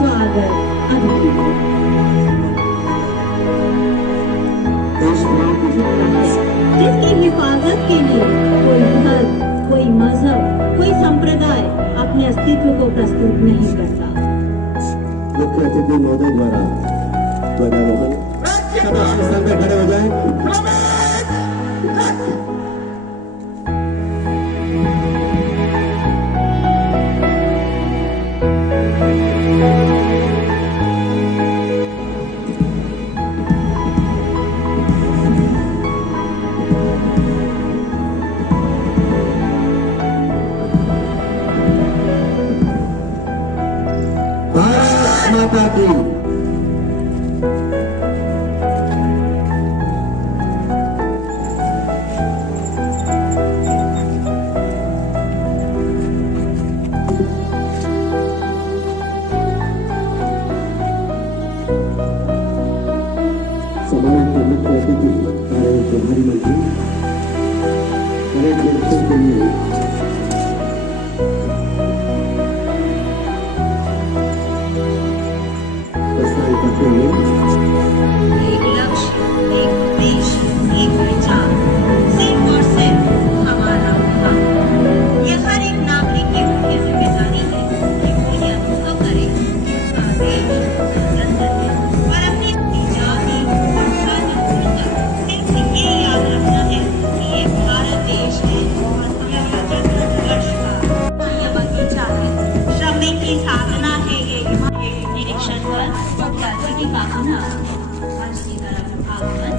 स्वागत अभी जिसकी हिफाजत के लिए कोई धर्म, कोई मजहब, कोई संप्रदाय अपने अस्तित्व को प्रस्तुत नहीं करता। मुख्य अतिथि महोदय द्वारा ध्वजारोहण स्थल पे खड़े हो जाए। भारत माता की समाज के मुख्य अतिथि कार्य प्रभारी मंत्री परेड निरीक्षण के लिए एक लक्ष्य, एक उद्देश्य, एक विचार, सिर्फ और सिर्फ हमारा हक। यह हर एक नागरिक की मुख्य जिम्मेदारी है कि वो ये अनुभव करे कि उसका देश सुंदर है और अपनी जाति और धर्म भूलकर सिर्फ ये याद रखना है कि ये भारत देश है और यह जन्मवर्ष का यह बगीचा है, श्रमिक की साधना है ये निरीक्षण पर मुख्य अतिथि का आना मंच की तरफ आगमन।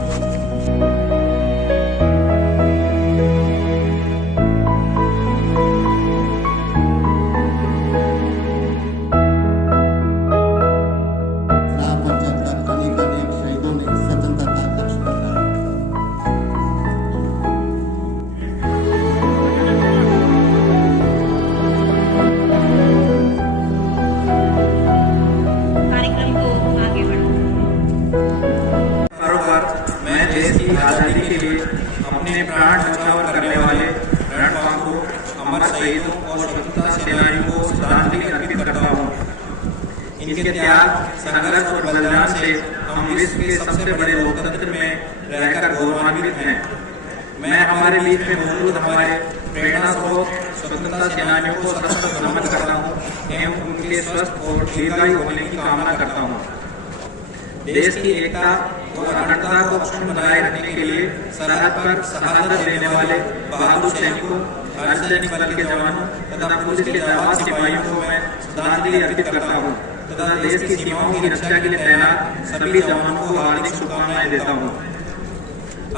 राह पर चलकर अनेक अनेक शहीदों ने स्वतंत्रता का लक्ष्य बनाया। कार्यक्रम को आगे बढ़ाओ। बरोबर मैं देश की आजादी के लिए अपने प्राण न्यौछावर करने वाले रणबांकुरों, अमर शहीदों और स्वतंत्रता सेनानियों को श्रद्धांजलि अर्पित करता हूँ। इनके त्याग, संघर्ष और बलिदान से हम विश्व के सबसे बड़े लोकतंत्र में रहकर गौरवान्वित हैं। मैं हमारे बीच में मौजूद हमारे प्रेरणा स्रोत स्वतंत्रता सेनानियों को सशक्त नमन करता हूँ एवं उनके स्वस्थ और दीर्घायु होने की कामना करता हूँ। देश की एकता और अखंडता को अक्षुण्ण बनाए रखने के लिए सरहद पर शहादत देने वाले बहादुर सैनिकों, अर्धसैनिक बल के जवानों तथा पुलिस के जाबाज सिपाहियों को मैं श्रद्धांजलि अर्पित करता हूँ तथा देश की सीमाओं की रक्षा के लिए तैनात सभी जवानों को हार्दिक शुभकामनाएं देता हूँ।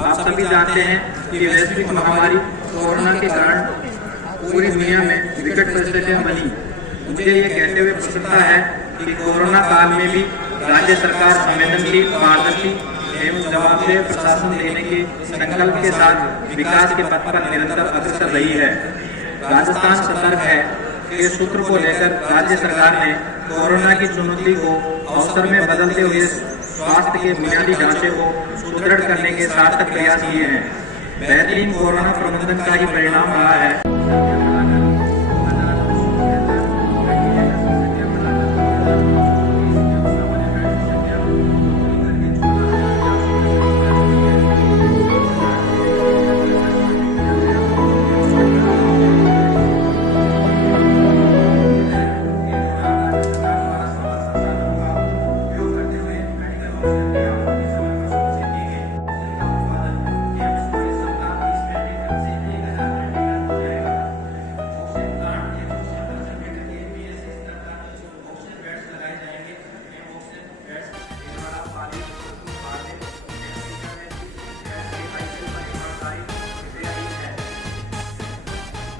आप सभी जानते हैं कि वैश्विक महामारी कोरोना के कारण पूरी दुनिया में विकट परिस्थितियां बनी। मुझे ये कहते हुए प्रसन्नता है कि कोरोना काल में भी राज्य सरकार संवेदनशील, पारदर्शी एवं जवाबदेह प्रशासन देने के संकल्प के साथ विकास के पथ पर निरंतर अग्रसर रही है। राजस्थान सतर्क है के सूत्र को लेकर राज्य सरकार ने कोरोना की चुनौती को अवसर में बदलते हुए स्वास्थ्य के बुनियादी ढांचे को सुदृढ़ करने के सार्थक प्रयास किए हैं। बेहतरीन कोरोना प्रबंधन का ही परिणाम रहा है।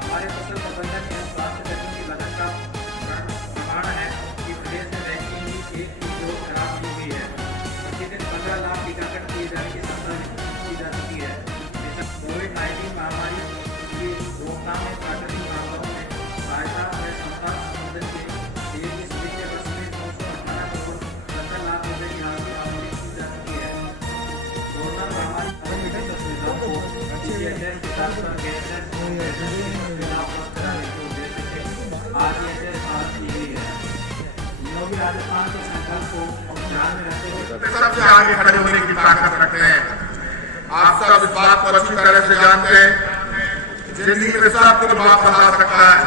हमारे फसल प्रबंधन एवं स्वास्थ्य कर्मियों की लगन का प्रमाण है कि प्रदेश में वैक्सीन की एक भी डोज खराब नहीं हुई है। प्रतिदिन 15 लाख टीकाकरण किए जाने की क्षमता की जा चुकी है। कोविड-19 महामारी की रोकथाम में प्राकृतिक आपदाओं में सहायता और क्षमता संवर्धन के लिए इस वित्तीय वर्ष में 918 करोड़ 70 लाख रुपए की राशि आवंटित की जा चुकी है। कोरोना महामारी सुविधाओं को GHS के साथ साथ आज ये भारत की गई है। भी राजस्थान के संकल्प को ध्यान में रखते हुए सबसे आगे खड़े होने की ताकत रखते हैं। आप सब इस बात को अच्छी तरह से जानते हैं, जिंदगी में सब कुछ वापस आ सकता है,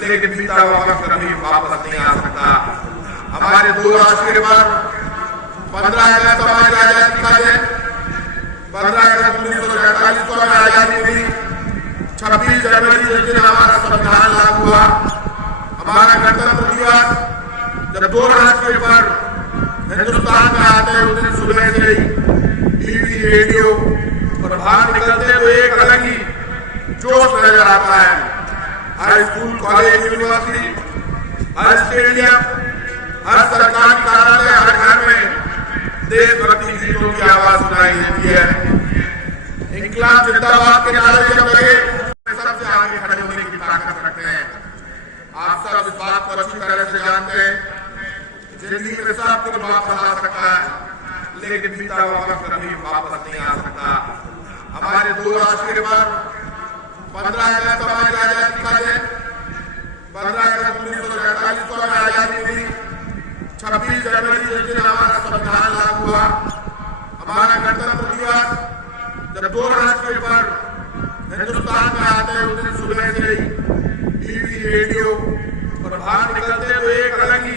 लेकिन बीता हुआ वक्त कभी वापस नहीं आ सकता। हमारे दो राष्ट्रीय पर्व 15 अगस्त हमारी आजादी का दिन, 15 अगस्त 1947 को हमें आजादी मिली। 26 जनवरी जिस दिन हमारा संविधान लागू हुआ, हमारा गणतंत्र दिवस, जब दो राष्ट्रीय पर्व हिंदुस्तान में आते हैं उस दिन सुबह से ही टीवी, रेडियो और बाहर निकलते तो एक अलग ही जोश नजर आता है। हर स्कूल, कॉलेज, यूनिवर्सिटी, हर स्टेडियम, हर सरकारी कार्यालय, हर घर में देशभक्ति गीतों की आवाज सुनाई देती है। इंकलाब जिंदाबाद के नारे जब लगे, सबसे आगे खड़े होने की ताकत रखते हैं। आप सब इस बात को अच्छी तरह से जानते हैं, जिंदगी में सब कुछ वापस आ सकता है, लेकिन बीता हुआ वक्त कभी वापस नहीं आ सकता। हमारे दो राष्ट्रीय पर्व 15 अगस्त हमारी आजादी का दिन, 15 अगस्त 1947 को हमें आजादी मिली। 26 जनवरी जिस दिन हमारा संविधान लागू हुआ, हमारा गणतंत्र दिवस, जब दो राष्ट्रीय पर्व हिंदुस्तान में आते हैं उस दिन सुबह से ही टीवी, रेडियो और बाहर निकलते तो एक अलग ही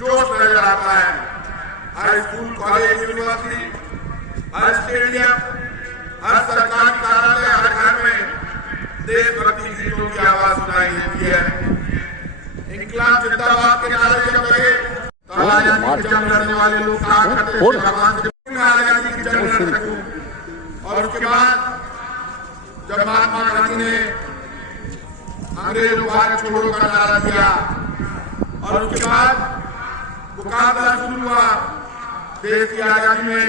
जोश नजर आता है। हर स्कूल, कॉलेज, यूनिवर्सिटी, हर स्टेडियम, हर सरकारी कार्यालय, हर घर में देशभक्ति गीतों की आवाज सुनाई देती है। इंकलाब जिंदाबाद के नारे जब लगे, तो आजादी की जंग लड़ने वाले लोग कहा करते थे भगवान से आजादी की जंग लड़ सकूं। और उसके बाद जब महात्मा गांधी ने अंग्रेजों भारत छोड़ो का नारा दिया और उसके बाद मुकाबला शुरू हुआ देश की आजादी में,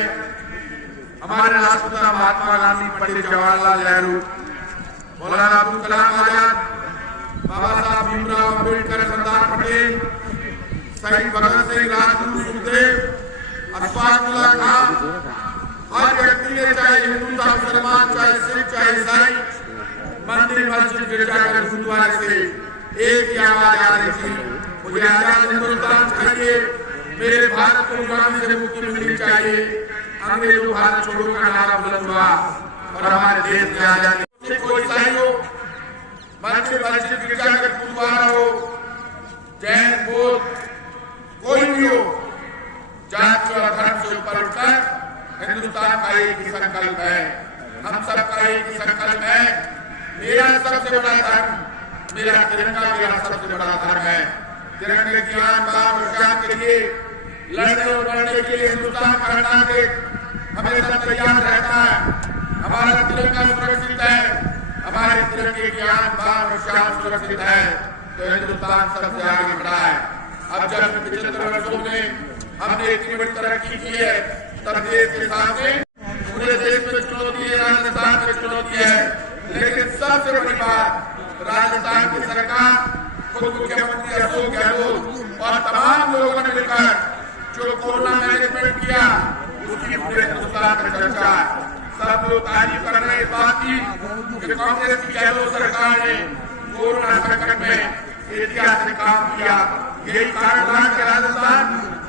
हमारे राष्ट्रपिता महात्मा गांधी, पंडित जवाहरलाल नेहरू, मौलाना अब्दुल कलाम आजाद, बाबा साहब भीमराव अम्बेडकर, सरदार पटेल, शहीद भगत सिंह, राजगुरु सुखदेव, अशफाकुल्लाह खान, हर व्यक्ति ने, चाहे हिंदू, चाहे मुसलमान, चाहे सिख, चाहे ईसाई, मंदिर, मस्जिद, गिरजाघर, गुरुद्वारे से एक ही आवाज आ रही थी, मुझे आजाद हिंदुस्तान चाहिए, मेरे भारत को गुलामी से मुक्ति मिलनी चाहिए। अंग्रेजों भारत छोड़ो का नारा बुलंद हुआ और हमारे देश में आजादी। कोई ईसाई हो, मंदिर, मस्जिद, गिरजाघर, गुरुद्वारा हो, जैन, बौद्ध, कोई भी हो, जाति और धर्म से ऊपर उठकर हिंदुस्तान का एक ही संकल्प है, हम सबका एक ही संकल्प है, मेरा सबसे बड़ा धर्म, मेरा तिरंगा मेरा सबसे बड़ा धर्म है। तिरंगे की आन बान और शान के लिए लड़ने और बढ़ने के लिए हिंदुस्तान का हर नागरिक हमेशा तैयार रहता है। हमारा तिरंगा सुरक्षित है, हमारे तिरंगे की आन बान और शान सुरक्षित है, तो हिंदुस्तान सबसे आगे बढ़ा है। अब जब 75 वर्षों में हमने इतनी बड़ी तरक्की की है, तब देश के सामने पूरे देश में चुनौती है, राजस्थान में चुनौती है, लेकिन सबसे बड़ी बात, राजस्थान की सरकार, खुद मुख्यमंत्री अशोक गहलोत और तमाम लोगों ने मिलकर जो कोरोना मैनेजमेंट किया, उसकी पूरे हिंदुस्तान में चर्चा है। सब लोग तारीफ कर रहे हैं इस बात की कि कांग्रेस की गहलोत सरकार ने कोरोना संकट में ऐतिहासिक काम किया। यही कारण रहा कि राजस्थान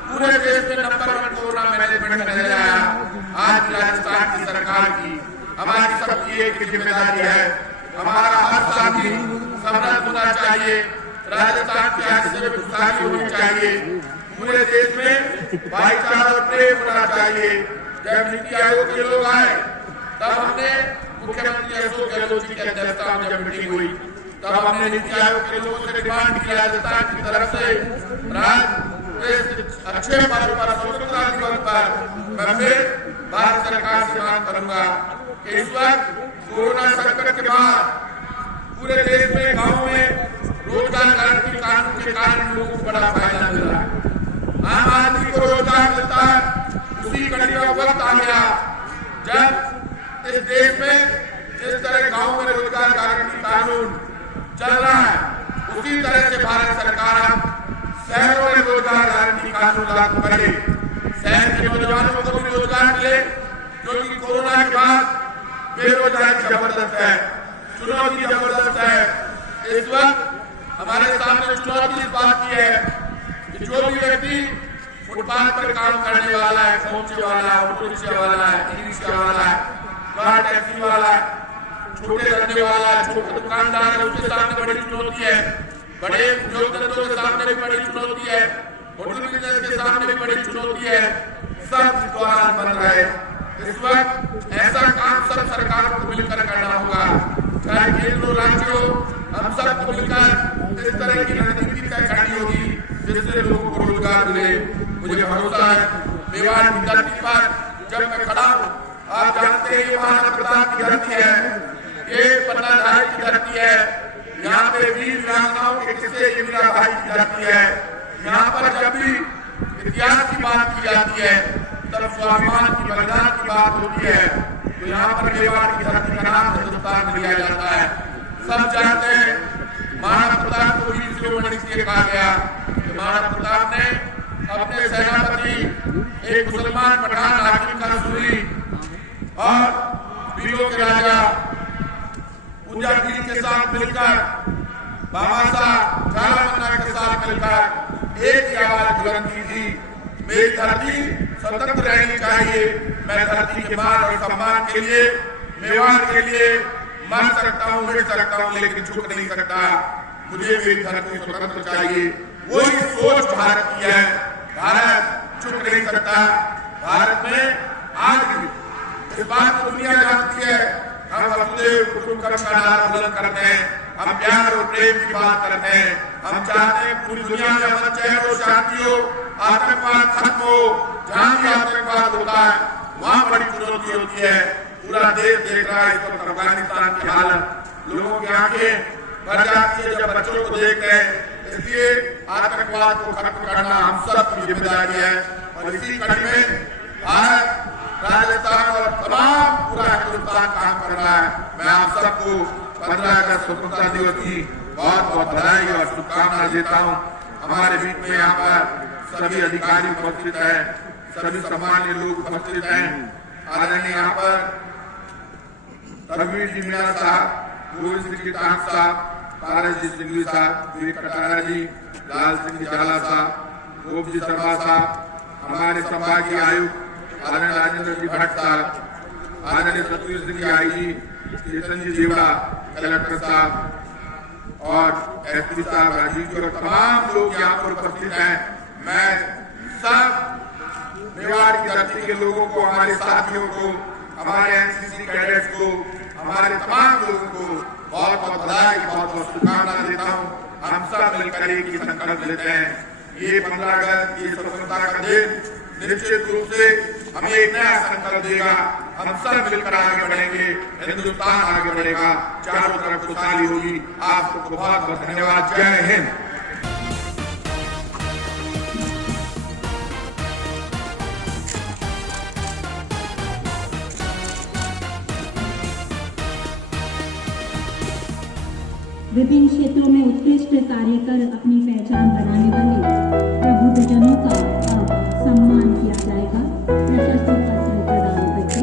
पूरे देश में नंबर 1 कोरोना मैनेजमेंट में आया। आज राजस्थान की सरकार की, हमारी सबकी एक जिम्मेदारी है, हमारा हर साथी समृद्ध होना चाहिए, राजस्थान की आगे से खुशहाली होनी चाहिए, पूरे देश में भाईचारा और प्रेम होना चाहिए। जब नीति आयोग के लोग आए, तब हमने मुख्यमंत्री अशोक गहलोत जी की अध्यक्षता में जब मीटिंग हुई, तब हमने नीति आयोग के लोगों से डिमांड की राजस्थान की तरफ से, अच्छे पर्व पर, स्वतंत्रता दिवस पर मैं फिर भारत सरकार से मांग करूंगा कि इस वक्त कोरोना संकट के बाद पूरे देश में, गांव में रोजगार गारंटी कानून के कारण लोगों को बड़ा फायदा मिल रहा है। आम आदमी को रोजगार मिलता है। उसी कड़ी का वक्त आ गया जब इस देश में जिस तरह गांव में रोजगार गारंटी कानून चल रहा है, उसी तरह से भारत सरकार शहरों में रोजगार गारंटी कानून लागू करे, शहर के नौजवानों को भी रोजगार मिले, क्योंकि कोरोना के बाद बेरोजगारी जबरदस्त है, चुनौती जबरदस्त है। इस वक्त हमारे सामने चुनौती इस बात की है कि कि जो भी व्यक्ति फुटपाथ पर काम करने वाला है, पहुंचे वाला है, ऑटो रिक्शा वाला है, ई रिक्शा वाला है, कार टैक्सी वाला है, छोटे धंधे वाला है, छोटे दुकानदार है, उसके सामने बड़ी चुनौती है। बड़े उद्योग धंधों के सामने भी बड़ी चुनौती है, होटल बिजनेस के सामने भी बड़ी चुनौती है। सब इस दौरान बन रहे हैं। इस वक्त ऐसा काम सब सरकार को मिलकर करना होगा, चाहे केंद्र और राज्य हो, हम सबको मिलकर इस तरह की रणनीति तय करनी होगी जिससे लोगों को रोजगार मिले। मुझे भरोसा है मेवाड़ की धरती पर जब मैं खड़ा हूँ, आप जानते हैं ये महाराणा प्रताप की धरती है, ये पन्नाधार की धरती है, यहाँ पे वीर वीरांगनाओं के किस्से ये मीरा भाई की धरती है। यहाँ पर जब भी इतिहास की बात की जाती है तब स्वाभिमान की बलिदान की बात होती है, तो यहाँ पर मेवाड़ की धरती का नाम हिंदुस्तान में लिया जाता है। सब जानते हैं महाराणा प्रताप को वीर शिरोमणि इसलिए कहा गया कि महाराणा प्रताप ने अपने सेनापति एक मुसलमान पठान हाकिम का सुनी और वीरों के राजा उदयगिरी के साथ मिलकर, बाबा साहब झालामन्ना के साथ मिलकर एक ही आवाज बुलंद की थी, मेरी धरती स्वतंत्र रहनी चाहिए। मैं धरती के मान और सम्मान के लिए, मेवाड़ के लिए मर सकता हूँ, मिट सकता हूँ, लेकिन झुक नहीं सकता। मुझे मेरी धरती स्वतंत्र चाहिए। वही सोच भारत की है। भारत झुक नहीं सकता। भारत में आज भी इस बात को दुनिया जानती है। हम वसुदेव कुटुंबकम का नारा बुलंद करते हैं, हम प्यार और प्रेम की बात करते हैं, हम चाहते हैं पूरी दुनिया में अमन चैन और शांति हो, आतंकवाद खत्म हो। जहाँ भी आतंकवाद होता है वहाँ बड़ी चुनौती होती है। पूरा देश देख रहा है इस वक्त अफगानिस्तान की हालत, लोगों की आंखें भर जाती है जब बच्चों को देखते हैं। इसलिए आतंकवाद को खत्म करना हम सब की जिम्मेदारी है। और इसी कड़ी में भारत, राजस्थान और तमाम पूरा हिंदुस्तान काम कर रहा है। मैं आप सबको 15 अगस्त स्वतंत्रता दिवस की बहुत बहुत बधाई और शुभकामनाएं देता हूँ। हमारे बीच में यहाँ पर सभी अधिकारी उपस्थित हैं, सभी सामान्य लोग उपस्थित हैं। आदरणीय यहाँ पर रघुवीर जी मीणा साहब, गोविंद सिंह जी टांग साहब, पारस जी सिंघवी साहब, विवेक कटारा जी, लाल सिंह जी झाला साहब, गोप जी शर्मा साहब, हमारे संभागीय आयुक्त आदरणीय राजेंद्र जी भट्ट साहब, आदरणीय सतवीर सिंह जी आईजी, चेतन जी देवड़ा कलेक्टर साहब और एसपी साहब, राजीव जी और तमाम लोग यहाँ पर उपस्थित हैं। मैं सब मेवाड़ की धरती के लोगों को, हमारे साथियों को, हमारे एनसीसी कैडेट्स को, हमारे तमाम लोगों को बहुत बहुत बधाई, बहुत बहुत शुभकामनाएं देता हूँ। हम सब मिलकर एक ही संकल्प लेते हैं। ये 15 अगस्त, ये स्वतंत्रता का दिन निश्चित रूप से हमें एक नया संकल्प देगा। हम सब मिलकर आगे बढ़ेंगे, हिंदुस्तान आगे बढ़ेगा, चारों तरफ खुशहाली होगी। आप सबको बहुत बहुत धन्यवाद। जय हिंद। विभिन्न क्षेत्रों में उत्कृष्ट कार्य कर अपनी पहचान बनाने वाले प्रबुद्धजनों का अब सम्मान किया जाएगा। प्रशस्ति पत्र प्रदान करके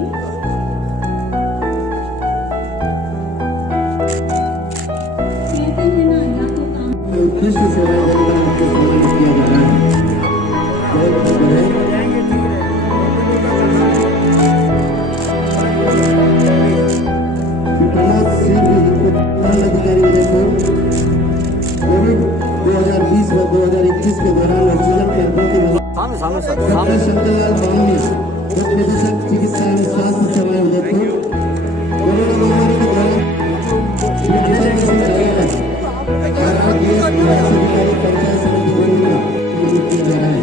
कहते हैं ना, या तो काम उत्कृष्ट सेवाएं देकर आपको सम्मानित किया जा रहा है। बहुत बहुत बधाई। अधिकारी उदयपुर कोविड 2020 व 2021 के दौरान ऑक्सीजन कैंपों के डॉक्टर शंकरलाल बावनी, उप निदेशक चिकित्सा एवं स्वास्थ्य सेवाएं उदयपुर, कोरोना महामारी के दौरान अधिकारी पंचायत समिति गोविंदा किया जा रहा है।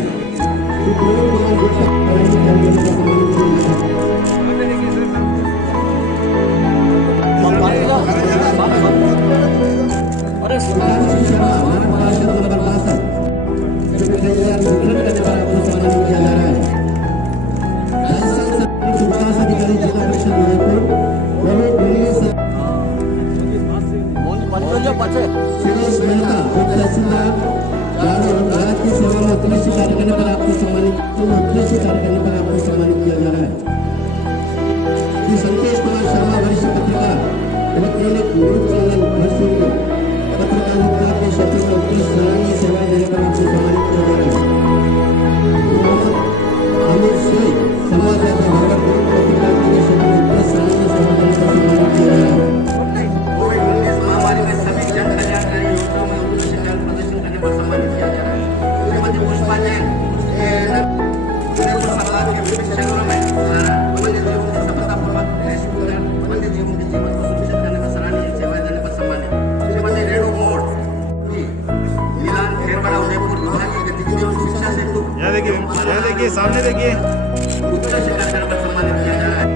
भारत की सेवा में उत्कृष्ट कार्य करने पर आपको सम्मानित किया जा रहा है। श्री संतोष कुमार शर्मा, वरिष्ठ पत्रकार, इलेक्ट्रॉनिक न्यूज चैनल भरसूरी, पत्रकारिता के क्षेत्र में उत्कृष्ट सराहनीय सेवाएं देने पर आपको सम्मानित किया जा रहा है। देखिए, यहाँ देखिए, सामने देखिए। उत्कृष्ट कार्यक्रम पर सम्मानित किया जा रहा है।